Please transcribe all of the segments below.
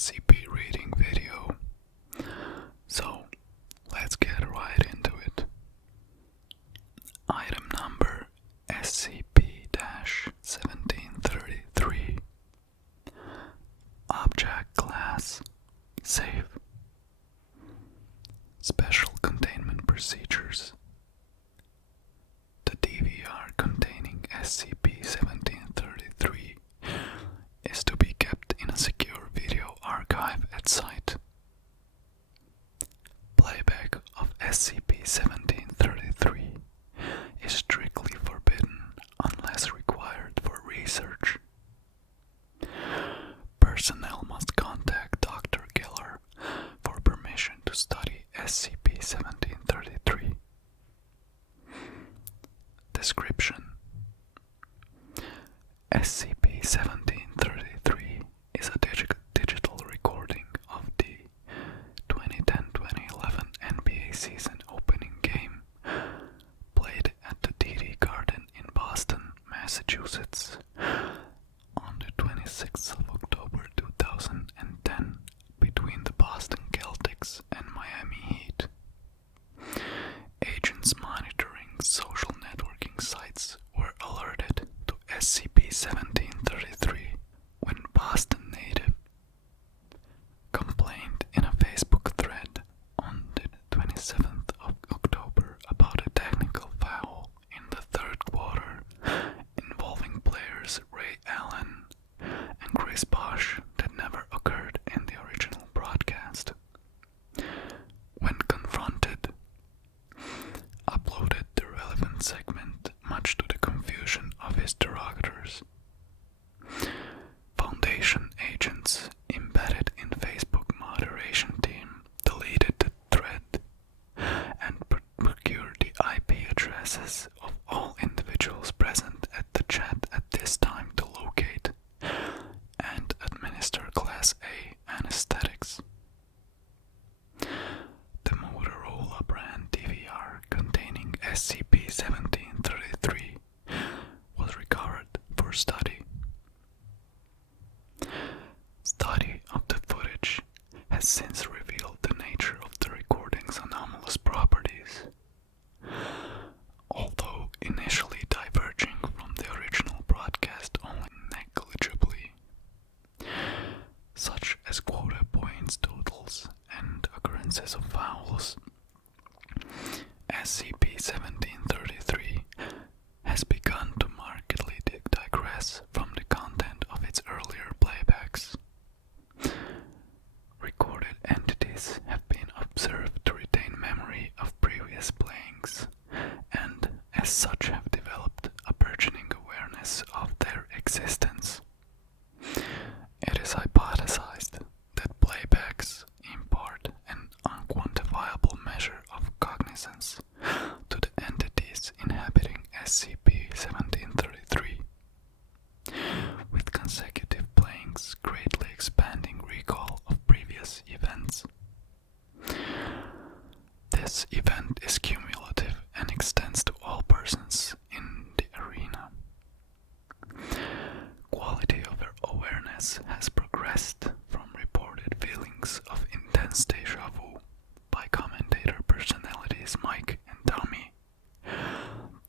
SCP reading video. So, let's get right into it. Item number SCP-1733. Object class Safe. Special containment procedures. The DVR containing SCP-1733 is to be kept in a secure video archive at site. Playback of SCP-1733 is strictly forbidden unless required for research. Personnel must contact Dr. Geller for permission to study SCP-1733. Description: SCP-1733 is a digital recording of the 2010-2011 NBA season opening game played at the TD Garden in Boston, Massachusetts on the 26th of October 2010 between the Boston Celtics and Miami Heat. Agents monitoring social networking sites were alerted to SCP-1733 when Boston native complained in a Facebook thread on the 27th of October about a technical foul in the third quarter involving players Ray Allen and Chris Bosh that never occurred in the original broadcast. When confronted, uploaded the relevant segment much to the confusion of his interrogators. Foundation agents embedded in Facebook moderation team deleted the thread and procured the IP addresses of all individuals present at the chat at this time to locate and administer Class A anesthetics. The Motorola brand DVR containing SCP-1733 was recovered for study. Study of the footage has since revealed the nature of the recording's anomalous properties. Although initially diverging from the original broadcast only negligibly, such as quota points totals and occurrences of fouls, SCP-1733 has begun to markedly digress from the content of its earlier playbacks. Recorded entities have been observed to retain memory of previous playings, and as such have developed a burgeoning awareness of their existence. It is hypothesized that playbacks impart an unquantifiable measure of cognizance to the entities inhabiting SCP-1733, with consecutive playings greatly expanding recall of previous events. This event is cumulative and extends to all persons in the arena. Quality of awareness has progressed from reported feelings of intense déjà vu by commentator personalities Mike and Tommy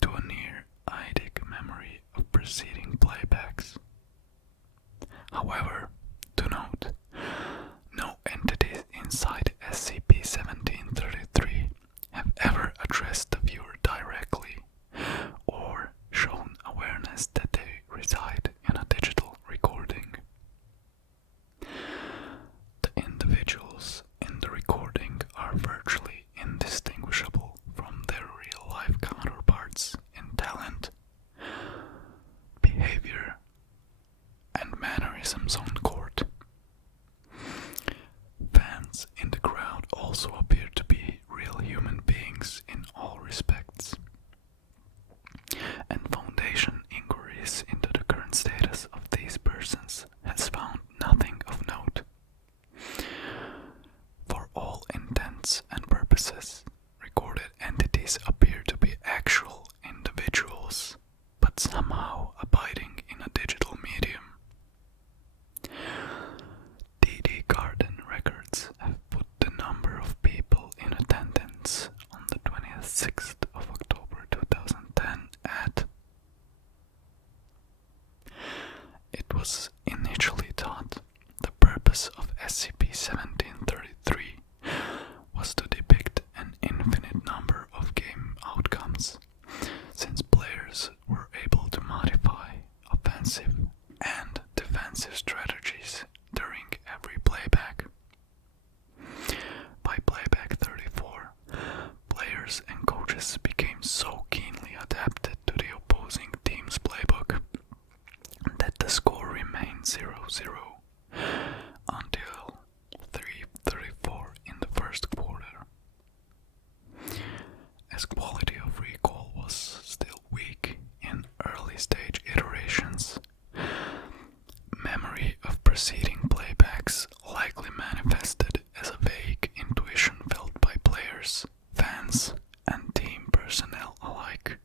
to a near-eidetic memory of preceding playbacks. However, to note, no entities inside SCP-1733 have ever addressed the viewer directly or shown awareness that they reside in a digital recording. The individuals in the recording are virtually indistinguishable from their real-life counterparts in talent, behavior, and mannerisms on court. Fans in the crowd also appear to be real human beings in all respects, and Foundation inquiries into the current status of these persons has found nothing of note. For all intents and purposes, recorded entities appear to be actual individuals, but somehow abiding in a digital medium. was initially thought the purpose of SCP-1733 was to depict an infinite number of game outcomes, since players were able to modify offensive and defensive strategies during every playback. By Playback 34, players and coaches became so keenly adapted to the opposing team's playbook that the score remained 0-0 until 3:34 in the first quarter. As quality of recall was still weak in early stage iterations, memory of preceding playbacks likely manifested as a vague intuition felt by players, fans, and team personnel alike,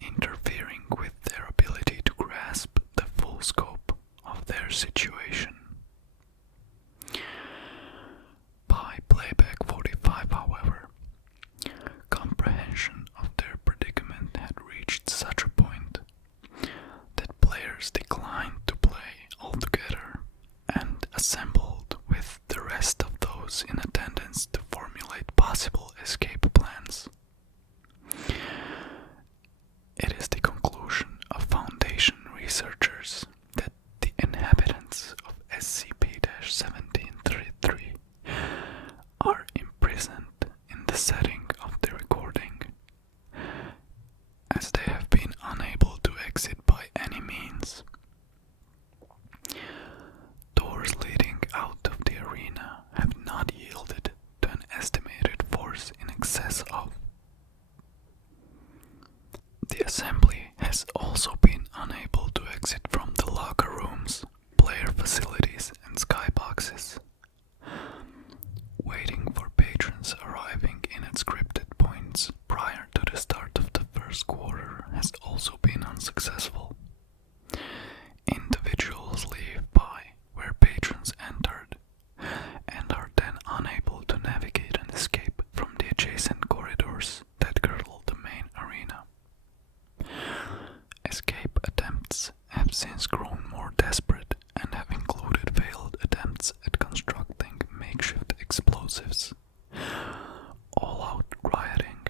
interfering with their ability to grasp the full scope of their situation. By Playback 45, however, comprehension of their predicament had reached such a point that players declined to play altogether and assembled with the rest of those in attendance to formulate possible escape plans. It is the conclusion of Foundation researchers that the inhabitants of SCP-1733 are imprisoned in the setting of the recording, as they have been unable to exit by any means. Doors leading out of the arena have not yielded to an estimated force in excess of. The assembly has also been unable to exit from the locker rooms, player facilities, and skyboxes. Waiting for patrons arriving in at scripted points prior to the start of the first quarter has also been unsuccessful. Individuals leave by where patrons entered and are then unable to navigate and escape from the adjacent corridors that girdle the main arena. Escape attempts have since grown more desperate and have included failed attempts at constructing makeshift explosives, all-out rioting,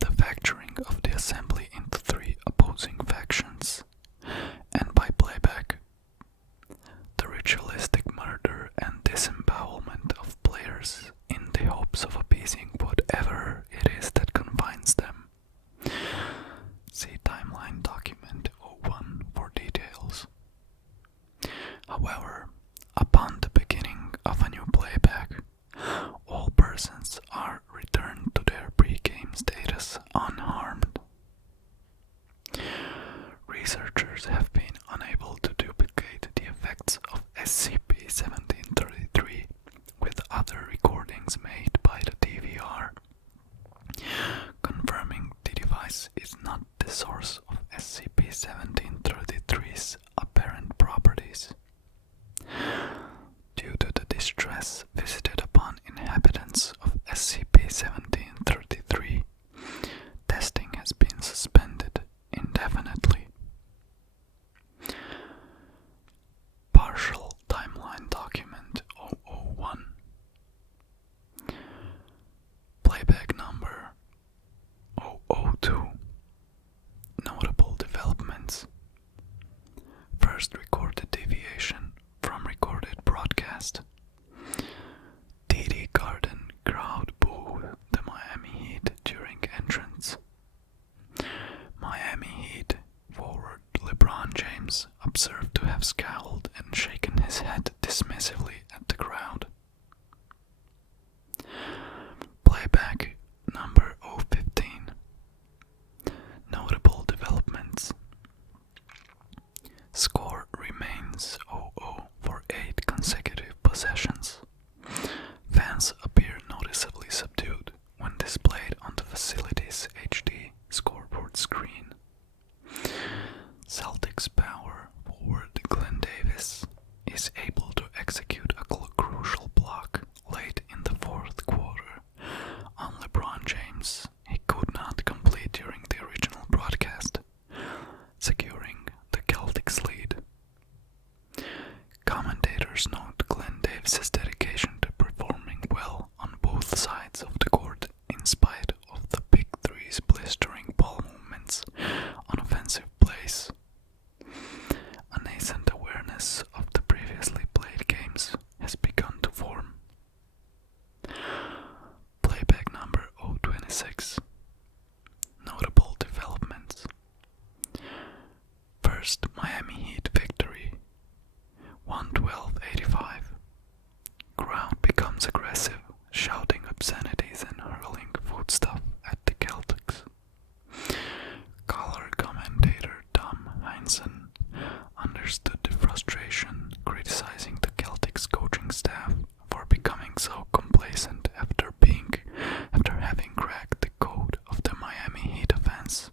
the fracturing of the assembly into 3 opposing factions, and by Playback, the ritualistic murder and disembowelment of players in the hopes of appeasing whatever it is that confines them. See Timeline Document 01 for details. However, upon the beginning of a new playback, all persons are returned to their pre-game status unharmed. Researchers have been unable to duplicate the effects of SCP-1733 with other recordings made by the DVR, confirming the device is not the source of SCP-1733's apparent properties. Due to the distress visited upon inhabitants of SCP-1733, testing has been suspended indefinitely. Partial Timeline Document 001. Playback number 002. Notable developments. First recorded deviation from recorded broadcast. TD Garden crowd booed the Miami Heat during entrance. Miami Heat forward LeBron James observed to have scowled and shaken his head dismissively at the crowd. Playback number 015. Notable developments. Score remains 0-0 for 8 consecutive possessions. Fans appear noticeably subdued when displayed on the facility's HD scoreboard screen. Celtics power forward Glenn Davis is able to execute a crucial block late in the fourth quarter on LeBron James he could not complete during the original broadcast, securing the Celtics lead. describes his dedication to performing well on both sides of the court in spite of the Big Three's blistering ball movements on offensive plays. A nascent awareness of the previously played games has begun to form. Playback number 026. Notable developments. First Miami Heat victory, 112-85. Crowd becomes aggressive, shouting obscenities and hurling foodstuff at the Celtics. Color commentator Tom Heinsohn understood the frustration, criticizing the Celtics coaching staff for becoming so complacent after having cracked the code of the Miami Heat offense.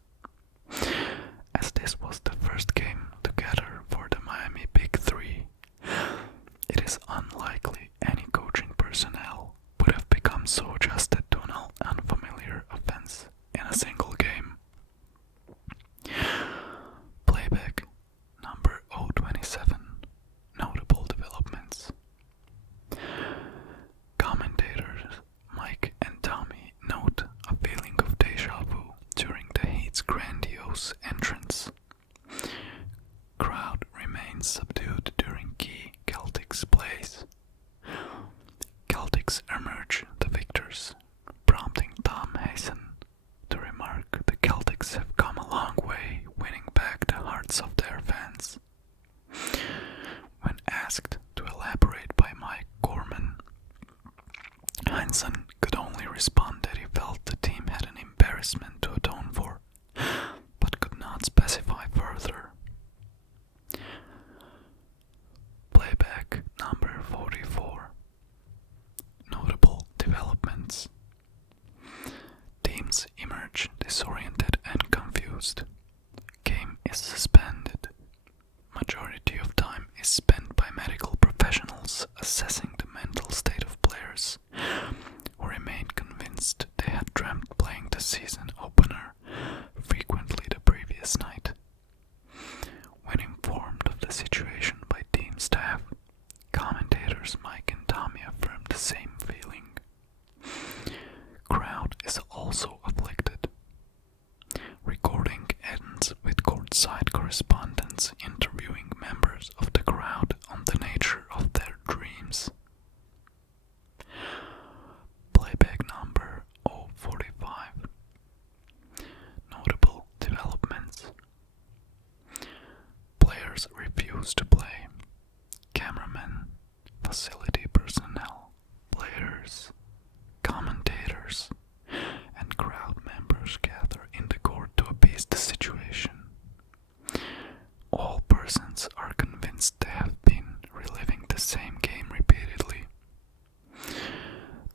As this was the first game together for the Miami Big Three, it is unlikely any coaching personnel would have become so adjusted to an unfamiliar offense in a single game. Playback number 027. Notable developments. Commentators Mike and Tommy note a feeling of deja vu during the Heat's grandiose entrance. Crowd remains subdued during key Celtics plays. Celtics emerge the victors, prompting Tom Heinsohn to remark the Celtics have come a long way winning back the hearts of their fans. When asked to elaborate by Mike Gorman, Heinsohn could only respond that he felt the team had an embarrassment to atone for, but could not specify further. Playback number 44. Notable developments. Teams emerge disoriented and confused. Game is suspended. Majority of time is spent by medical professionals assessing the mental state of players who remained convinced they had dreamt playing the season opener frequently the previous night. When informed of the situation by team staff, commentators Mike and Tommy affirmed the same feeling. Crowd is also afflicted. Recording ends with courtside correspondents interviewing members of the crowd on the nature of their dreams. Playback number 045. Notable developments. Players refuse to play. Cameramen, facility personnel, players, commentators, and crowd members gather in the court to appease the situation. All persons are convinced they have been reliving the same game repeatedly.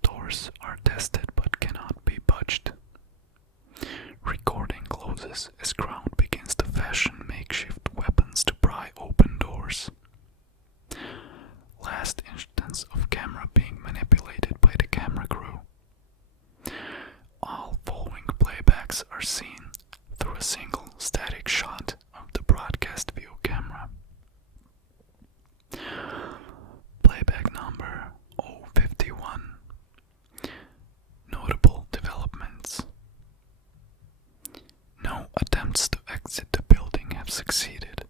Doors are tested but cannot be budged. Recording closes as crowd begins to fashion makeshift weapons to pry open doors. Last instance of camera being manipulated by the camera crew. All following playbacks are seen through a single static shot of the broadcast view camera. Playback number 051. Notable developments. No attempts to exit the building have succeeded.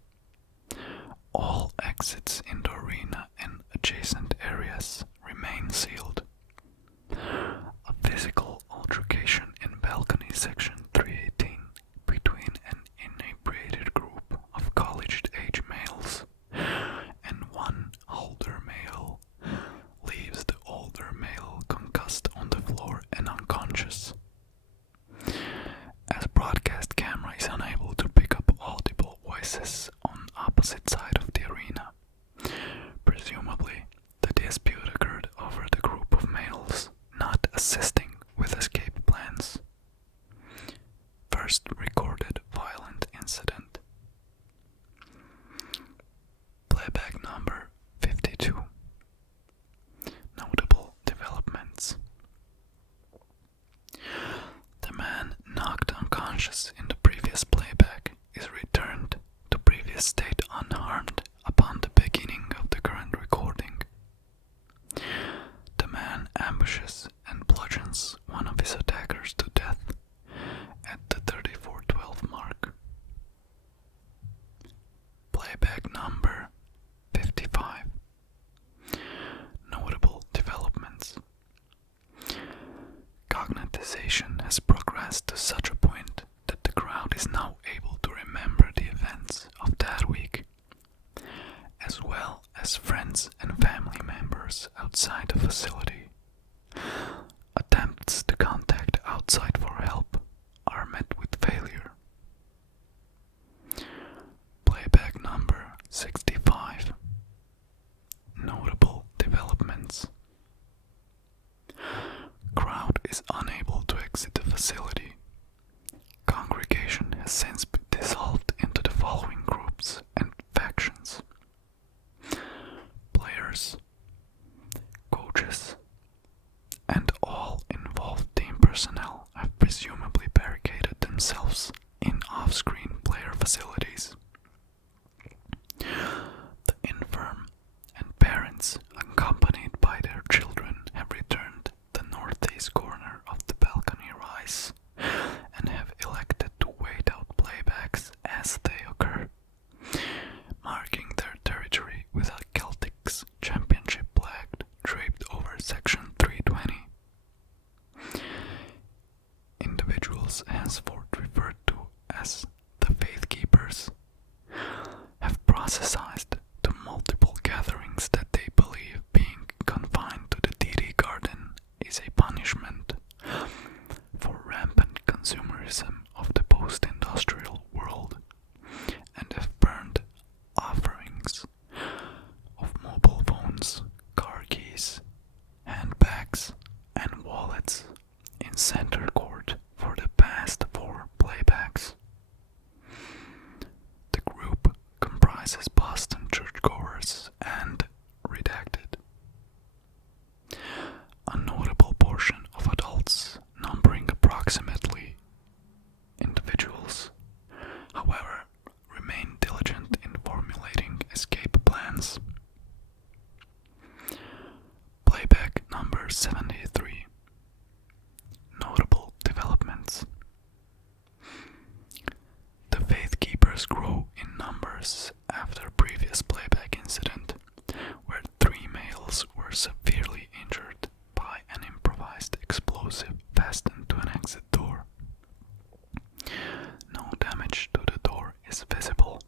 All exits in the arena and adjacent areas remain sealed. A physical altercation in balcony section 318 between an inebriated group of college-age males and one older male leaves the older male concussed on the floor and unconscious. As broadcast camera is unable to pick up audible voices on opposite side of the arena, presumably the dispute occurred over the group of males not assisting with escape plans. First recorded violent incident. Playback number 52. Notable developments. The man knocked unconscious in the previous playback is returned to previous state unharmed upon the beginning of the current recording. facility. Attempts to contact outside for help are met with failure. Playback number 65. Notable developments. Crowd is unable to exit the facility. Congregation has since been dissolved into the following groups and factions: players, coaches, and all involved team personnel have presumably barricaded themselves in off-screen player facilities. The infirm and parents, accompanied by their children, have returned the northeast corner of the balcony rise and have elected to wait out playbacks as they occur, marking their territory with a Celtics championship flag draped over section 320. Individuals henceforth referred to as the Faith Keepers have processized the multiple gatherings that they believe being confined to the DD Garden is a punishment for rampant consumerism of the post-industrial world, and have burned offerings of mobile phones, car keys, handbags, and wallets in center court for the past 4 playbacks. The group comprises Boston churchgoers and redacted. A notable portion of adults, numbering approximately individuals, however, remain diligent in formulating escape plans. Playback number 73. Notable developments. The Faith Keepers grow in numbers after a previous playback incident, where 3 males were severely injured by an improvised explosive fastened to an exit door. No damage to the door is visible.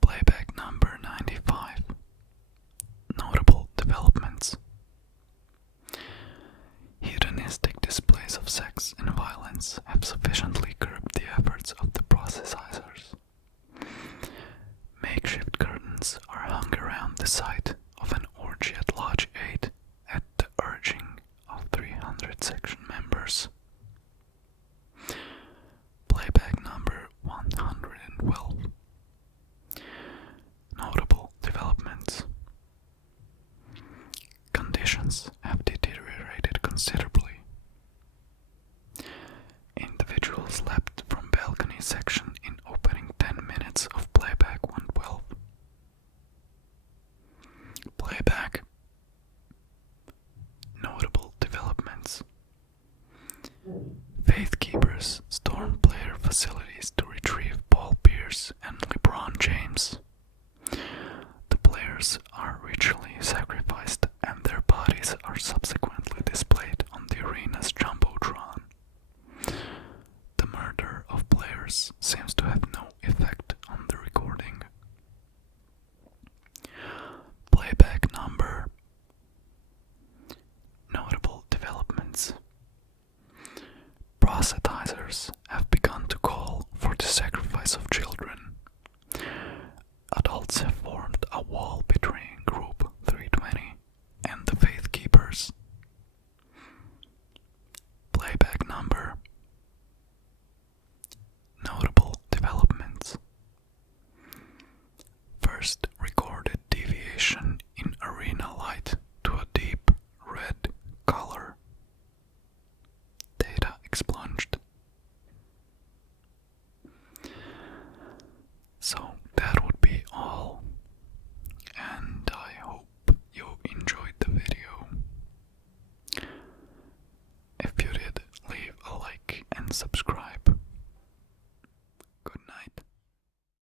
Playback number 95. Notable developments. Hedonistic displays of sex and violence have sufficiently curbed the efforts of the processizers. Makeshift curtains are hung around the site of an orgy at Lodge 8 at the urging of 300 section members. Playback number 112. Notable developments. Conditions have deteriorated considerably. Individuals leapt from balcony section in opening 10 minutes of